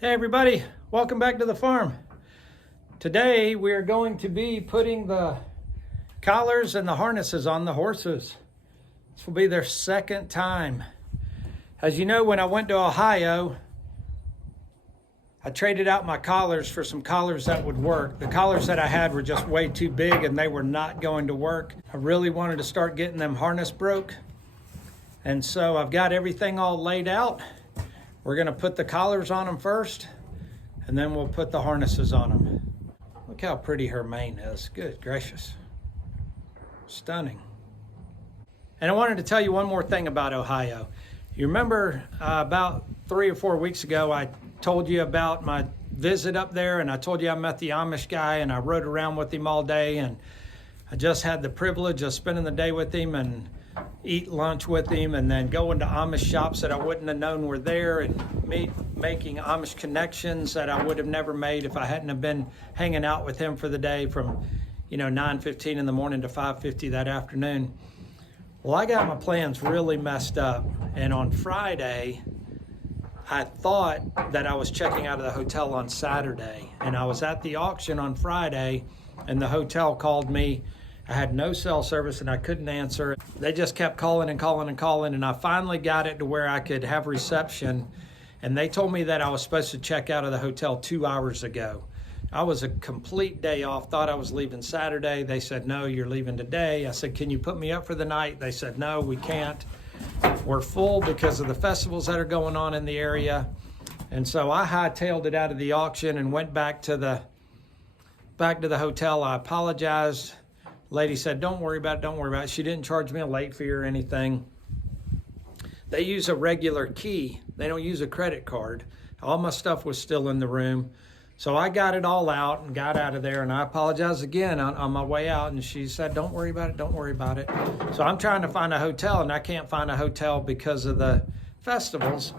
Hey everybody, welcome back to the farm. Today we are going to be putting the collars and the harnesses on the horses. This will be their second time. As you know, when I went to Ohio, I traded out my collars for some collars that would work. The collars that I had were just way too big and they were not going to work. I really wanted to start getting them harness broke. And so I've got everything all laid out. We're gonna put the collars on them first, and then we'll put the harnesses on them. Look how pretty her mane is. Good gracious. Stunning. And I wanted to tell you one more thing about Ohio. You remember about 3 or 4 weeks ago, I told you about my visit up there, and I told you I met the Amish guy and I rode around with him all day, and I just had the privilege of spending the day with him and eat lunch with him, and then going to Amish shops that I wouldn't have known were there, and making Amish connections that I would have never made if I hadn't have been hanging out with him for the day from 9:15 in the morning to 5:50 that afternoon. Well, I got my plans really messed up, and on Friday I thought that I was checking out of the hotel on Saturday, and I was at the auction on Friday, and the hotel called me. I had no cell service and I couldn't answer. They just kept calling and calling and calling, and I finally got it to where I could have reception, and they told me that I was supposed to check out of the hotel 2 hours ago. I was a complete day off, thought I was leaving Saturday. They said, no, you're leaving today. I said, can you put me up for the night? They said, no, we can't. We're full because of the festivals that are going on in the area. And so I hightailed it out of the auction and went back to the hotel. I apologized. Lady said, don't worry about it, don't worry about it. She didn't charge me a late fee or anything. They use a regular key. They don't use a credit card. All my stuff was still in the room. So I got it all out and got out of there, and I apologized again on my way out, and she said, don't worry about it, don't worry about it. So I'm trying to find a hotel, and I can't find a hotel because of the festivals.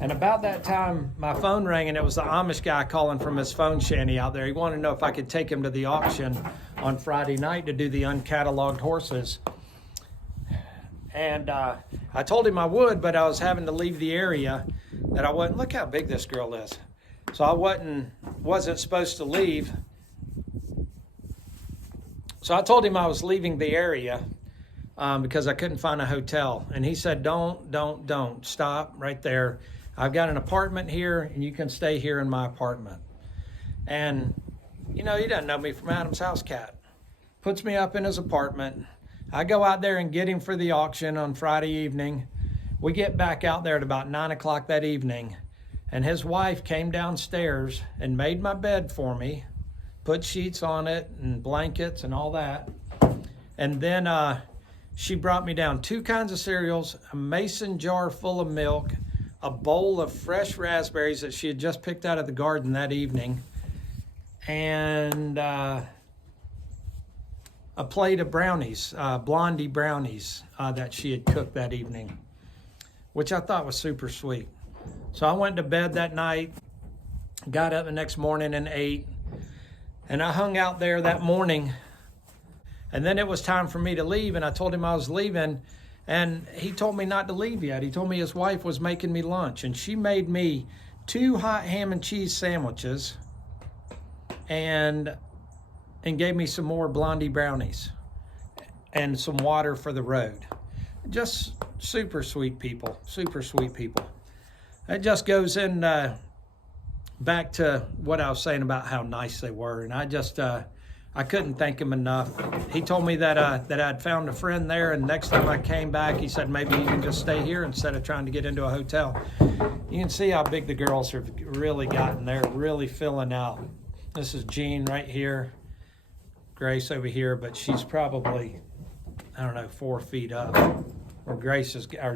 And about that time, my phone rang, and it was the Amish guy calling from his phone shanty out there. He wanted to know if I could take him to the auction on Friday night to do the uncatalogued horses. And I told him I would, but I was having to leave the area, that I wasn't. Look how big this girl is. So I wasn't supposed to leave. So I told him I was leaving the area because I couldn't find a hotel. And he said, don't, stop right there. I've got an apartment here, and you can stay here in my apartment. And, he doesn't know me from Adam's house cat. Puts me up in his apartment. I go out there and get him for the auction on Friday evening. We get back out there at about 9 o'clock that evening, and his wife came downstairs and made my bed for me, put sheets on it and blankets and all that. And then she brought me down 2 kinds of cereals, a mason jar full of milk, a bowl of fresh raspberries that she had just picked out of the garden that evening, and a plate of brownies, Blondie brownies that she had cooked that evening, which I thought was super sweet. So I went to bed that night, got up the next morning and ate, and I hung out there that morning. And then it was time for me to leave, and I told him I was leaving, and he told me not to leave yet. He told me his wife was making me lunch, and she made me 2 hot ham and cheese sandwiches and gave me some more Blondie brownies and some water for the road. Just super sweet people, super sweet people. It just goes in back to what I was saying about how nice they were, and I couldn't thank him enough. He told me that I'd found a friend there, and next time I came back, he said maybe you can just stay here instead of trying to get into a hotel. You can see how big the girls have really gotten. They're really filling out. This is Jean right here, Grace over here, but she's probably, 4 feet up. Or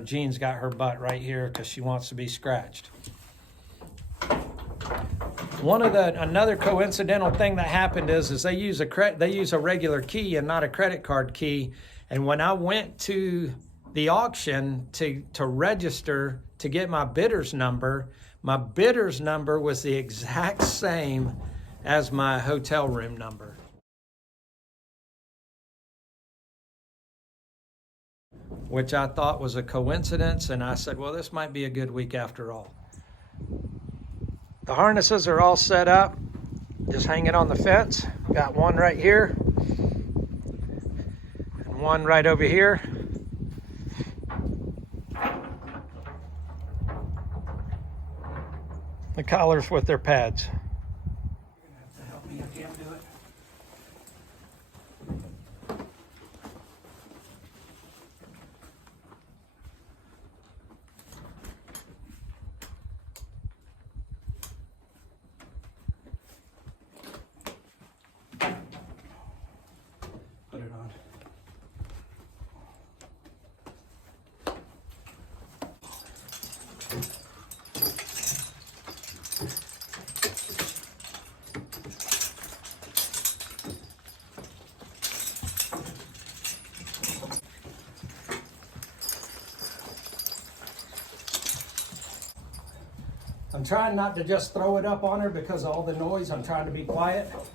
Jean's got her butt right here because she wants to be scratched. Another coincidental thing that happened is they use a regular key and not a credit card key. And when I went to the auction to register to get my bidder's number was the exact same as my hotel room number. Which I thought was a coincidence, and I said, well, this might be a good week after all. The harnesses are all set up, just hanging on the fence. Got one right here and one right over here. The collars with their pads. You're gonna have to help me, I can't do it. Put it on. I'm trying not to just throw it up on her because of all the noise. I'm trying to be quiet. All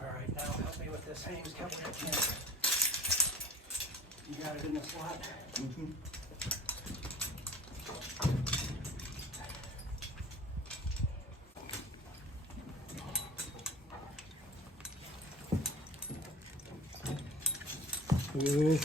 right, now help me with this Hames cover. You got it in the slot? Mm-hmm. Ooh.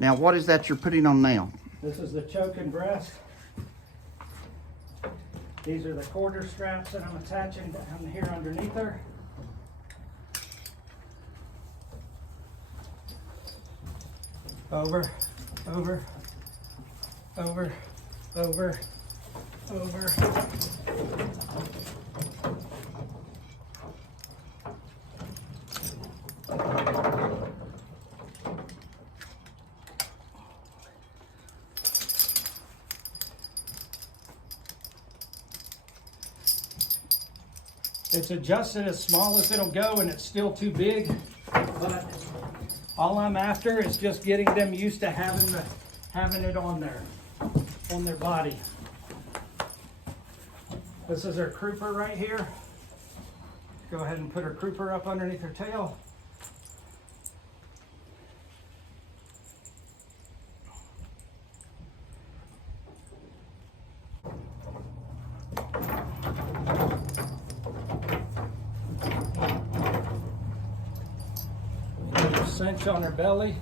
Now, what is that you're putting on now? This is the choke and breast. These are the quarter straps that I'm attaching down here underneath her. Over, over, over, over, over. It's adjusted as small as it'll go, and it's still too big, but all I'm after is just getting them used to having it on their body. This is her crooper right here. Go ahead and put her crooper up underneath her tail. Cinch on her belly.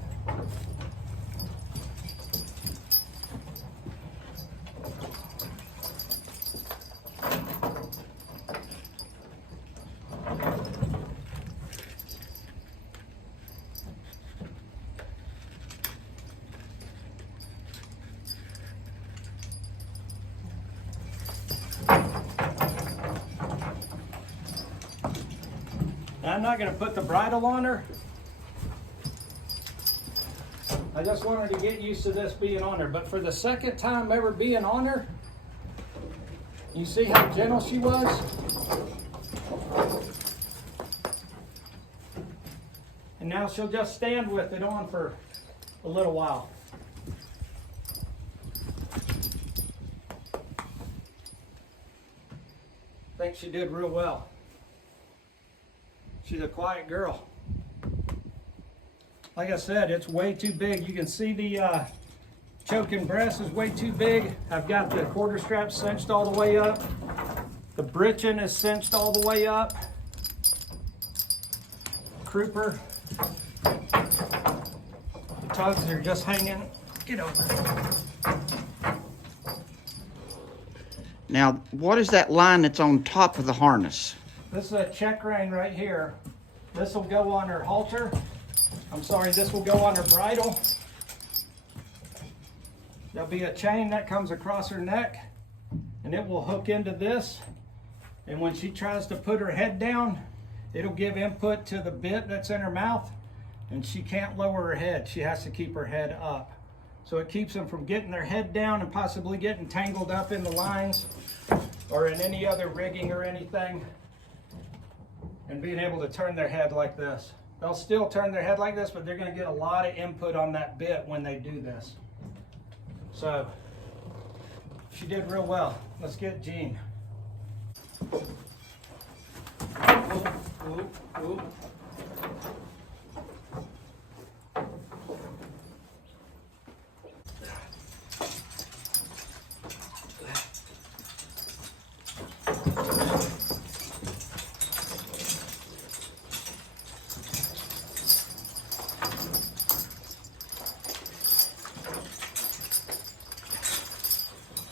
Now, I'm not going to put the bridle on her. I just want her to get used to this being on her. But for the second time ever being on her, you see how gentle she was? And now she'll just stand with it on for a little while. I think she did real well. She's a quiet girl. Like I said, it's way too big. You can see the choke and breast is way too big. I've got the quarter strap cinched all the way up. The breeching is cinched all the way up. Crooper. The tugs are just hanging. Get over. Now, what is that line that's on top of the harness? This is a check rein right here. This will go on her halter. I'm sorry, this will go on her bridle. There'll be a chain that comes across her neck, and it will hook into this. And when she tries to put her head down, it'll give input to the bit that's in her mouth, and she can't lower her head. She has to keep her head up. So it keeps them from getting their head down and possibly getting tangled up in the lines or in any other rigging or anything, and being able to turn their head like this. They'll still turn their head like this, but they're going to get a lot of input on that bit when they do this. So she did real well. Let's get Jean. Ooh, ooh, ooh.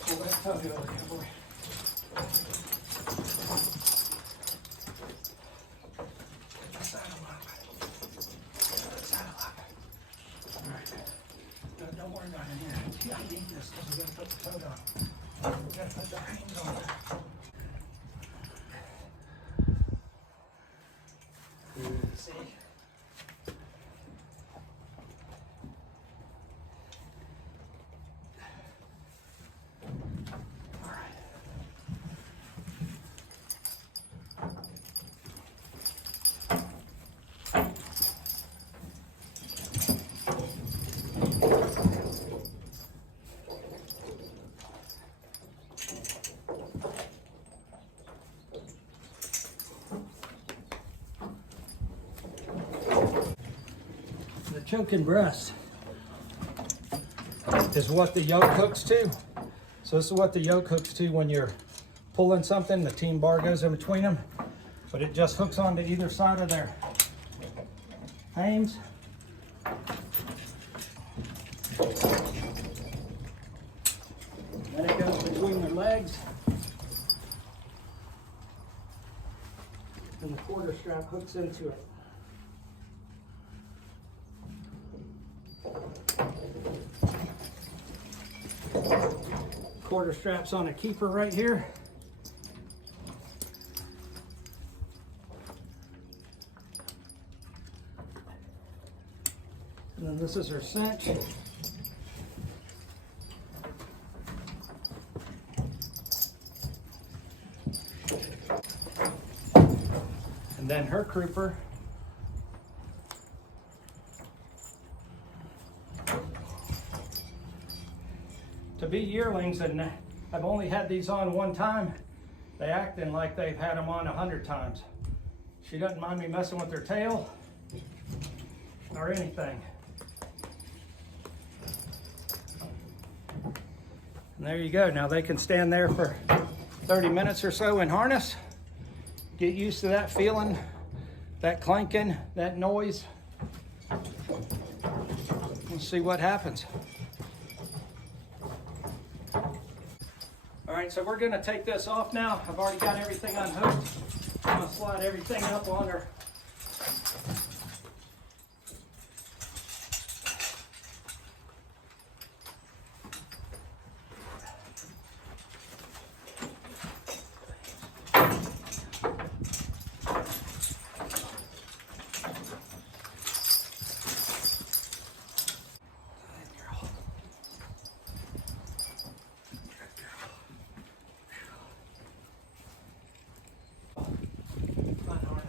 Pull that tug over here, boy. Don't worry about it here. I need this because we got to put the toad on. We got to put the reins on. See? All right. The choking breast is what the yoke hooks to. So this is what the yoke hooks to when you're pulling something. The team bar goes in between them, but it just hooks onto either side of their hames. Then it goes between their legs. And the quarter strap hooks into it. Quarter straps on a keeper right here. And then this is her cinch. And then her crooper. To be yearlings, and I've only had these on one time, they acting like they've had them on 100 times. She doesn't mind me messing with her tail or anything. And there you go. Now they can stand there for 30 minutes or so in harness. Get used to that feeling, that clanking, that noise. We'll see what happens. All right, so we're gonna take this off now. I've already got everything unhooked. I'm gonna slide everything up on her.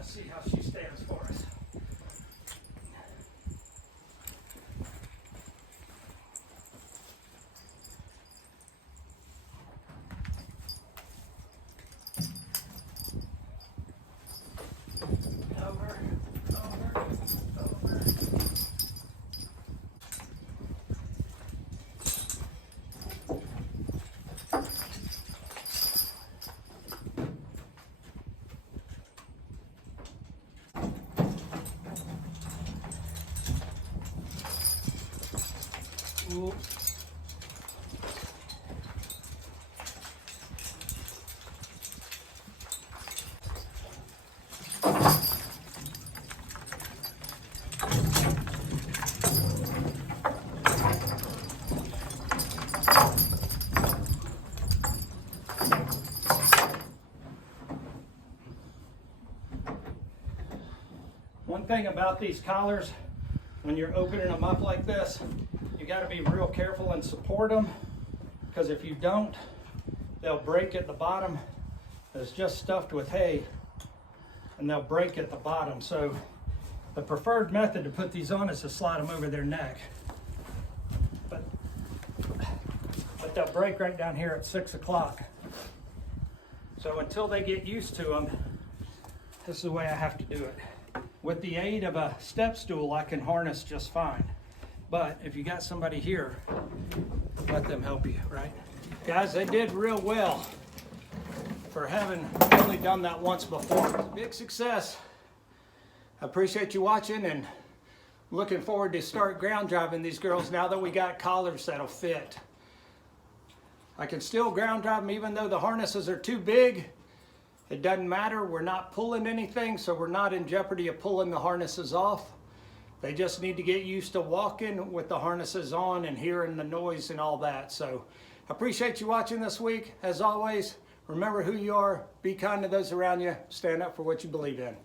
See how she stands for us. Over, over, over. Ooh. One thing about these collars, when you're opening them up like this, you got to be real careful and support them, because if you don't, they'll break at the bottom It's just stuffed with hay, and they'll break at the bottom. So the preferred method to put these on is to slide them over their neck. But they'll break right down here at 6 o'clock. So until they get used to them, this is the way I have to do it. With the aid of a step stool, I can harness just fine. But if you got somebody here, let them help you, right? Guys, they did real well for having only done that once before. Big success. I appreciate you watching, and looking forward to start ground driving these girls now that we got collars that'll fit. I can still ground drive them even though the harnesses are too big. It doesn't matter. We're not pulling anything, so we're not in jeopardy of pulling the harnesses off. They just need to get used to walking with the harnesses on and hearing the noise and all that. So I appreciate you watching this week. As always, remember who you are, be kind to those around you, stand up for what you believe in.